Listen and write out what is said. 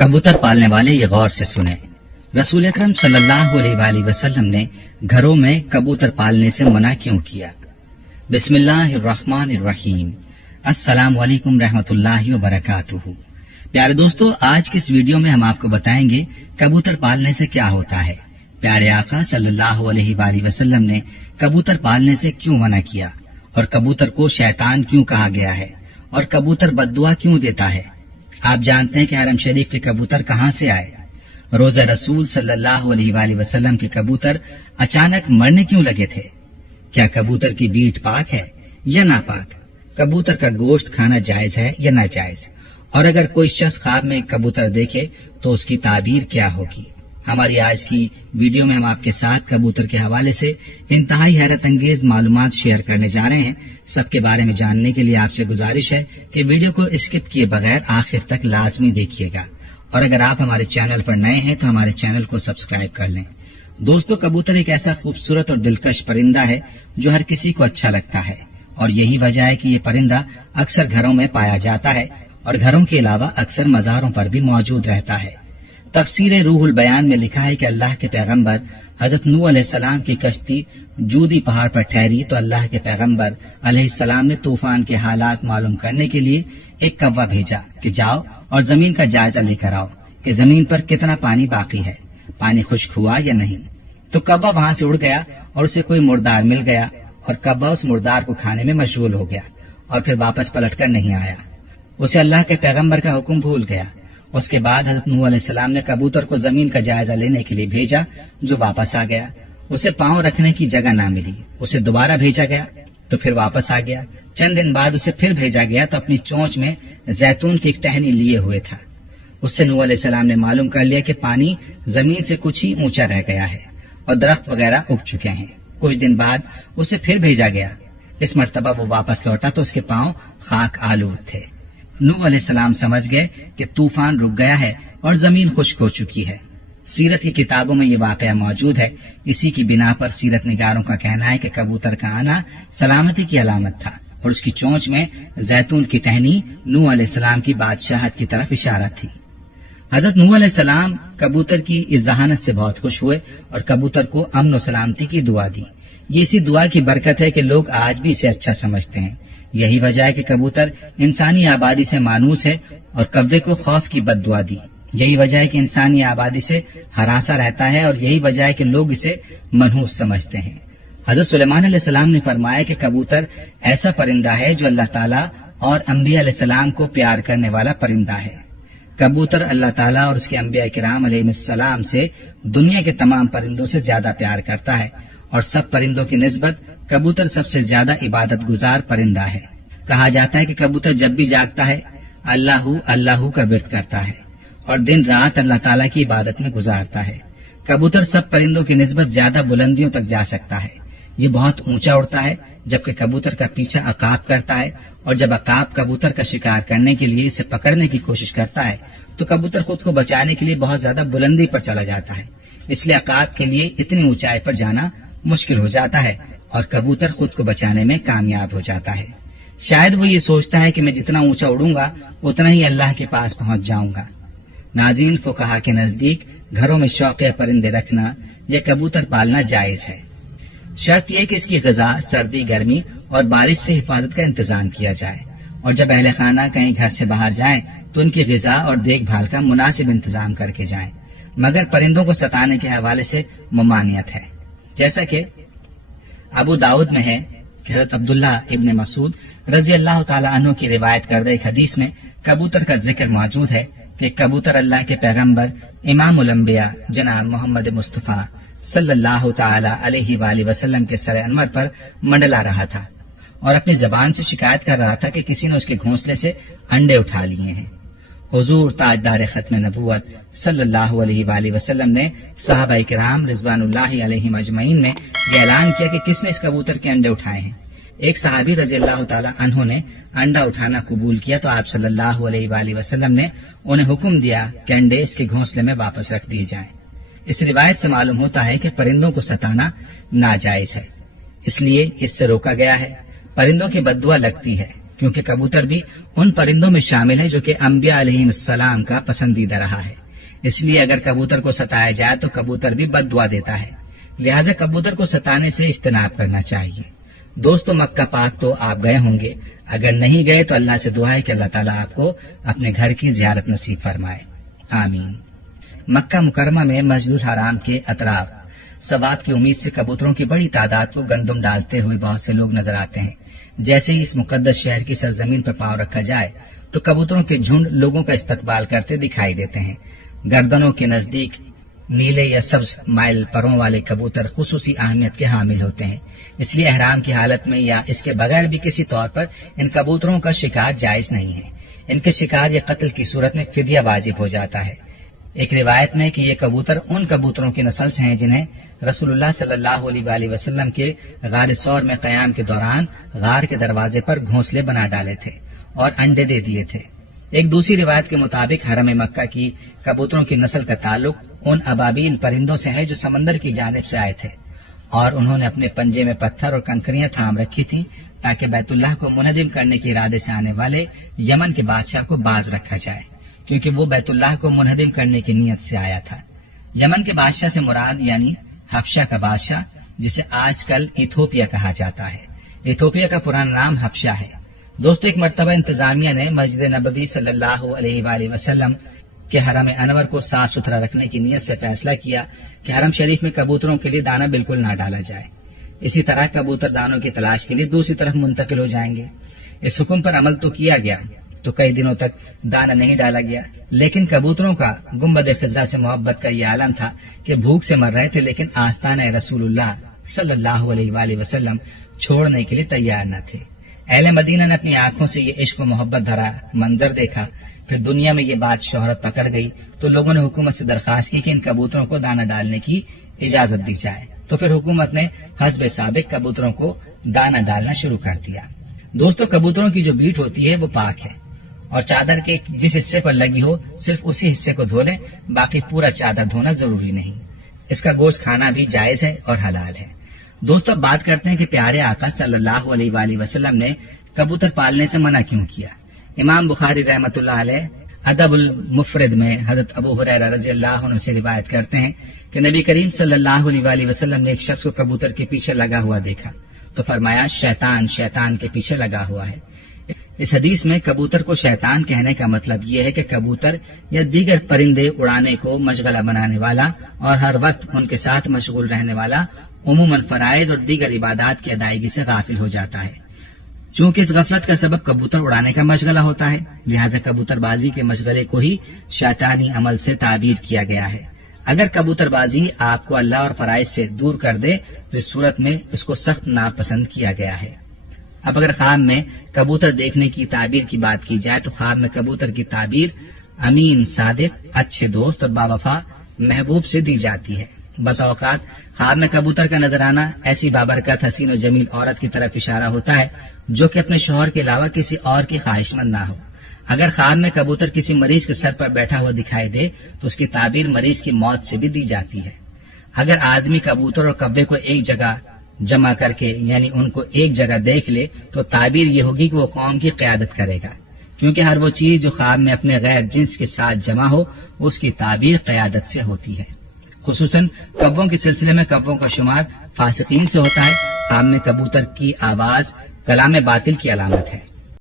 कबूतर पालने वाले ये गौर से सुने। रसूल अकरम सल्लल्लाहु अलैहि वसल्लम ने घरों में कबूतर पालने से मना क्यों किया? बिस्मिल्लाहिर्रहमानिर्रहीम। अस्सलाम वालेकुम रहमतुल्लाहि व बरकातुहू। प्यारे दोस्तों, आज की इस वीडियो में हम आपको बताएंगे कबूतर पालने से क्या होता है। प्यारे आका सल्लल्लाहु अलैहि वसल्लम ने कबूतर पालने से क्यों मना किया और कबूतर को शैतान क्यों कहा गया है और कबूतर बद्दुआ क्यों देता है। आप जानते हैं कि हरम शरीफ के कबूतर कहाँ से आए? रोज़ा रसूल सल्लल्लाहु अलैहि वसल्लम के कबूतर अचानक मरने क्यों लगे थे? क्या कबूतर की बीट पाक है या नापाक? कबूतर का गोश्त खाना जायज है या नाजायज? और अगर कोई शख्स ख्वाब में कबूतर देखे तो उसकी ताबीर क्या होगी? हमारी आज की वीडियो में हम आपके साथ कबूतर के हवाले से इंतहाई हैरत अंगेज मालूमात शेयर करने जा रहे हैं। सबके बारे में जानने के लिए आपसे गुजारिश है कि वीडियो को स्किप किए बगैर आखिर तक लाजमी देखिएगा और अगर आप हमारे चैनल पर नए हैं तो हमारे चैनल को सब्सक्राइब कर लें। दोस्तों, कबूतर एक ऐसा खूबसूरत और दिलकश परिंदा है जो हर किसी को अच्छा लगता है और यही वजह है कि ये परिंदा अक्सर घरों में पाया जाता है और घरों के अलावा अक्सर मज़ारों पर भी मौजूद रहता है। तफसीर रूहुल बयान में लिखा है कि अल्लाह के पैगंबर हजरत नूह अलैहिस्सलाम की कश्ती जूदी पहाड़ पर ठहरी तो अल्लाह के पैगंबर अलैहिस्सलाम ने तूफान के हालात मालूम करने के लिए एक कौवा भेजा कि जाओ और जमीन का जायजा लेकर आओ कि जमीन पर कितना पानी बाकी है, पानी खुश्क हुआ या नहीं। तो कौवा वहां से उड़ गया और उसे कोई मुर्दार मिल गया और कौवा उस मुर्दार को खाने में मशगूल हो गया और फिर वापस पलटकर नहीं आया। उसे अल्लाह के पैगंबर का हुक्म भूल गया। उसके बाद हजरत नूह अलैहिस्सलाम ने कबूतर को जमीन का जायजा लेने के लिए भेजा जो वापस आ गया। उसे पांव रखने की जगह ना मिली, उसे दोबारा भेजा गया तो फिर वापस आ गया। चंद दिन बाद उसे फिर भेजा गया तो अपनी चोंच में जैतून की एक टहनी लिए हुए था। उससे नूह अलैहिस्सलाम ने मालूम कर लिया कि पानी जमीन से कुछ ही ऊंचा रह गया है और दरख्त वगैरह उग चुके हैं। कुछ दिन बाद उसे फिर भेजा गया। इस मर्तबा वो वापस लौटा तो उसके पांव खाक आलूद थे। नूह अलैहिस्सलाम समझ गए कि तूफान रुक गया है और जमीन खुश्क हो चुकी है। सीरत की किताबों में ये वाकया मौजूद है। इसी की बिना पर सीरत निगारों का कहना है कि कबूतर का आना सलामती की अलामत था और उसकी चोंच में जैतून की टहनी नूह अलैहिस्सलाम की बादशाहत की तरफ इशारा थी। हजरत नूह अलैहिस्सलाम कबूतर की इस जहानत से बहुत खुश हुए और कबूतर को अमन और सलामती की दुआ दी। ये इसी दुआ की बरकत है कि लोग आज भी इसे अच्छा समझते हैं। यही वजह है कि कबूतर इंसानी आबादी से मानूस है और कव्वे को खौफ की बद्दुआ दी। यही वजह है कि इंसानी आबादी से हरासा रहता है और यही वजह है कि लोग इसे मनहूस समझते हैं। हजरत सुलेमान अलैहिस्सलाम ने फरमाया कि कबूतर ऐसा परिंदा है जो अल्लाह ताला और अंबिया अलैहिस्सलाम को प्यार करने वाला परिंदा है। कबूतर अल्लाह ताला और उसके अंबिया किराम अलैहिस्सलाम से दुनिया के तमाम परिंदों से ज्यादा प्यार करता है और सब परिंदों की निस्बत कबूतर सबसे ज्यादा इबादत गुजार परिंदा है। कहा जाता है कि कबूतर जब भी जागता है अल्लाहू अल्लाहू का विर्द करता है और दिन रात अल्लाह ताला की इबादत में गुजारता है। कबूतर सब परिंदों की निस्बत ज्यादा बुलंदियों तक जा सकता है। ये बहुत ऊंचा उड़ता है जबकि कबूतर का पीछा अकाब करता है और जब अकाब कबूतर का शिकार करने के लिए इसे पकड़ने की कोशिश करता है तो कबूतर खुद को बचाने के लिए बहुत ज्यादा बुलंदी पर चला जाता है। इसलिए अकाब के लिए इतनी ऊंचाई पर जाना मुश्किल हो जाता है और कबूतर खुद को बचाने में कामयाब हो जाता है। शायद वो ये सोचता है कि मैं जितना ऊंचा उड़ूंगा उतना ही अल्लाह के पास पहुंच जाऊंगा। नाज़रीन, फुक़हा के नजदीक घरों में शौकिया परिंदे रखना या कबूतर पालना जायज है। शर्त यह कि इसकी ग़िज़ा सर्दी गर्मी और बारिश से हिफाजत का इंतजाम किया जाए और जब अहले खाना कहीं घर से बाहर जाएं तो उनकी ग़िज़ा और देखभाल का मुनासिब इंतजाम करके जाएं। मगर परिंदों को सताने के हवाले से ममानियत है। जैसा कि अबू दाऊद में है कि हज़रत अब्दुल्ला इब्न मसूद रज़ी अल्लाह ताला अन्हु की रिवायत करदे एक हदीस में कबूतर का जिक्र मौजूद है कि कबूतर अल्लाह के पैगंबर इमामुल अंबिया जनाब मोहम्मद मुस्तफ़ा सल्लल्लाहु ताला अलैहि वसल्लम के सर अनवर पर मंडला रहा था और अपनी जबान से शिकायत कर रहा था कि किसी ने उसके घोंसले से अंडे उठा लिए हैं। हुजूर ताजदार खत्म नबूवत सल्लल्लाहु अलैहि वसल्लम ने सहाबाए किराम रिज़वानुल्लाहि अलैहिम अजमईन में ये ऐलान किया कि किसने इस कबूतर के अंडे उठाए हैं। एक सहाबी रज़ी अल्लाह ताला अन्हु ने अंडा उठाना कबूल किया तो आप सल्लल्लाहु अलैहि वसल्लम ने उन्हें हुक्म दिया कि अंडे इसके घोंसले में वापस रख दिए जाएं। इस रिवायत से मालूम होता है कि परिंदों को सताना नाजायज है, इसलिए इससे रोका गया है। परिंदों की बद्दुआ लगती है क्योंकि कबूतर भी उन परिंदों में शामिल है जो कि अंबिया अलैहिस्सलाम का पसंदीदा रहा है। इसलिए अगर कबूतर को सताया जाए तो कबूतर भी बद्दुआ देता है, लिहाजा कबूतर को सताने से इज्तनाब करना चाहिए। दोस्तों, मक्का पाक तो आप गए होंगे, अगर नहीं गए तो अल्लाह से दुआ है कि अल्लाह ताला आपको अपने घर की जियारत नसीब फरमाए, आमीन। मक्का मुकरमा में मस्जिदुल हराम के अतराफ सवाब की उम्मीद से कबूतरों की बड़ी तादाद को गंदुम डालते हुए बहुत से लोग नजर आते हैं। जैसे ही इस मुकद्दस शहर की सरजमीन पर पांव रखा जाए तो कबूतरों के झुंड लोगों का इस्तकबाल करते दिखाई देते हैं। गर्दनों के नजदीक नीले या सब्ज माइल परों वाले कबूतर खुसूसी अहमियत के हामिल होते हैं, इसलिए एहराम की हालत में या इसके बगैर भी किसी तौर पर इन कबूतरों का शिकार जायज नहीं है। इनके शिकार या कत्ल की सूरत में फिदिया वाजिब हो जाता है। एक रिवायत में कि ये कबूतर उन कबूतरों की नस्ल से हैं जिन्हें रसूलुल्लाह सल्लल्लाहु अलैहि वसल्लम के गार सौर में कयाम के दौरान गार के दरवाजे पर घोंसले बना डाले थे और अंडे दे दिए थे। एक दूसरी रिवायत के मुताबिक हरम मक्का की कबूतरों की नस्ल का ताल्लुक उन अबाबील परिंदों से है जो समंदर की जानिब से आए थे और उन्होंने अपने पंजे में पत्थर और कंकरियां थाम रखी थी ताकि बैतुल्लाह को मुनहदिम करने के इरादे से आने वाले यमन के बादशाह को बाज रखा जाए, क्योंकि वो बैतुल्लाह को मुनहदिम करने की नीयत से आया था। यमन के बादशाह से मुराद यानी हबशा का बादशाह, जिसे आजकल इथोपिया कहा जाता है। इथोपिया का पुराना नाम हबशा है। दोस्तों, एक मर्तबा इंतजामिया ने मस्जिद नबवी सल्लल्लाहु अलैहि वसल्लम के हरम अनवर को साफ सुथरा रखने की नीयत से फैसला किया कि हरम शरीफ में कबूतरों के लिए दाना बिल्कुल ना डाला जाए। इसी तरह कबूतर दानों की तलाश के लिए दूसरी तरफ मुंतकिल हो जाएंगे। इस हुक्म पर अमल तो किया गया तो कई दिनों तक दाना नहीं डाला गया, लेकिन कबूतरों का गुंबद खिजरा से मोहब्बत का ये आलम था कि भूख से मर रहे थे, लेकिन आस्ताना रसूलुल्लाह सल्लल्लाहु अलैहि वसल्लम छोड़ने के लिए तैयार न थे। अहले मदीना ने अपनी आंखों से ये इश्क व मोहब्बत भरा मंजर देखा। फिर दुनिया में ये बात शोहरत पकड़ गई तो लोगों ने हुकूमत से दरखास्त की कि इन कबूतरों को दाना डालने की इजाजत दी जाए। तो फिर हुकूमत ने हस्बे साबिक कबूतरों को दाना डालना शुरू कर दिया। दोस्तों, कबूतरों की जो बीट होती है वो पाक है और चादर के जिस हिस्से पर लगी हो सिर्फ उसी हिस्से को धो लें, बाकी पूरा चादर धोना जरूरी नहीं। इसका गोश्त खाना भी जायज है और हलाल है। दोस्तों, अब बात करते हैं कि प्यारे आका सल्लल्लाहु अलैहि वसल्लम ने कबूतर पालने से मना क्यों किया। इमाम बुखारी रहमतुल्लाह अलैह अदबुल मुफरद में हजरत अबू हुरैरा रज़ियल्लाहु अन्हु से रिवायत करते हैं कि नबी करीम सल्लल्लाहु अलैहि वसल्लम ने एक शख्स को कबूतर के पीछे लगा हुआ देखा तो फरमाया, शैतान शैतान के पीछे लगा हुआ है। इस हदीस में कबूतर को शैतान कहने का मतलब ये है कि कबूतर या दीगर परिंदे उड़ाने को मशगला बनाने वाला और हर वक्त उनके साथ मशगूल रहने वाला उमूमन फराइज और दीगर इबादात की अदायगी से गाफिल हो जाता है। चूंकि इस गफलत का सबब कबूतर उड़ाने का मशगला होता है, लिहाजा कबूतरबाजी के मशगले को ही शैतानी अमल से ताबीर किया गया है। अगर कबूतरबाजी आपको अल्लाह और फराइज से दूर कर दे तो इस सूरत में उसको सख्त नापसंद किया गया है। अब अगर ख्वाब में कबूतर देखने की ताबीर की बात की जाए तो ख्वाब में कबूतर की ताबीर अमीन, सादिक, अच्छे दोस्त और बावफा महबूब से दी जाती है। बस औकात ख्वाब में कबूतर का नजर आना ऐसी बाबरकत हसीन और जमील औरत की तरफ इशारा होता है जो कि अपने शौहर के अलावा किसी और की ख्वाहिशमंद ना हो। अगर ख्वाब में कबूतर किसी मरीज के सर पर बैठा हुआ दिखाई दे तो उसकी ताबीर मरीज की मौत से भी दी जाती है। अगर आदमी कबूतर और कब्बे को एक जगह जमा करके यानी उनको एक जगह देख ले तो ताबीर ये होगी कि वो कौम की क़यादत करेगा, क्योंकि हर वो चीज जो ख्वाब में अपने गैर जिन्स के साथ जमा हो उसकी ताबीर क़यादत से होती है। खुसूसन कब्बों के सिलसिले में कब्बों का शुमार फासिकीन से होता है। ख्वाब में कबूतर की आवाज कलाम बातिल की अलामत है।